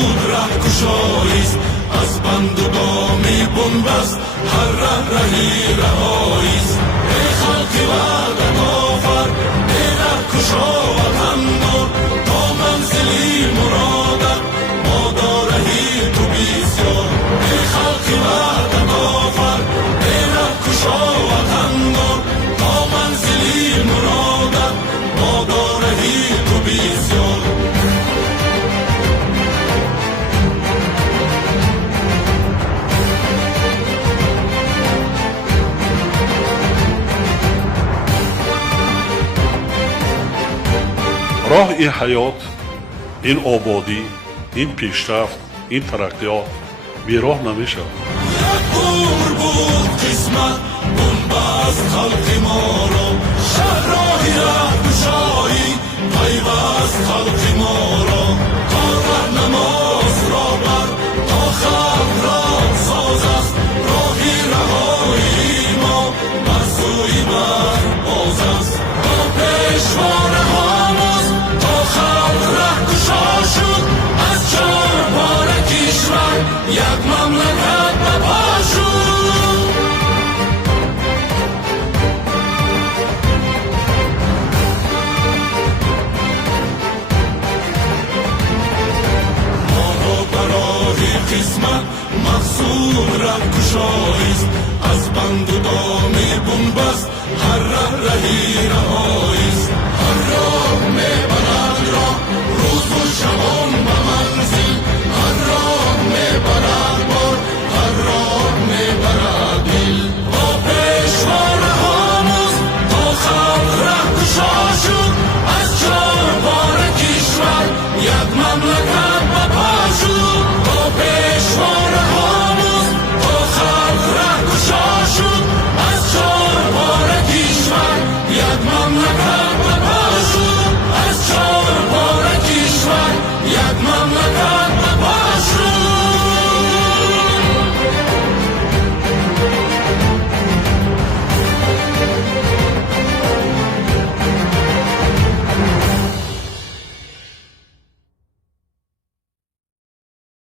مقصود ره کشاییست، از بند و دامی بنبست هر رهی رهاییست. ای خلقی وعدت آفر، ای ره کشا وطن دار، تا منزلی مرادت بادا رهی تو بسیار. ای خلقی وعدت آفر، ای ره کشا وطن دار، تا منزلی مرادت بادا رهی تو بسیار. راه این حیات، این آبادی، این پیشرفت، این ترقیات بیراه نمی شود. یک عمر بود قسمت بنبست خلق ما را، شهرراهی رهگشایی پیوست خلق ما را. تا رهنماست را بر، تا خلق را ساز است، راهی رهایی ما بر سوی بر باز است. تا پیشواره هاموز تا خلق رهگشا شد، از چار پاره کشور یک مملکت بپا شد. ما را برای قسمت مقصود رهگشاییست، از بند و دامی بنبست هر رهی رهاییست.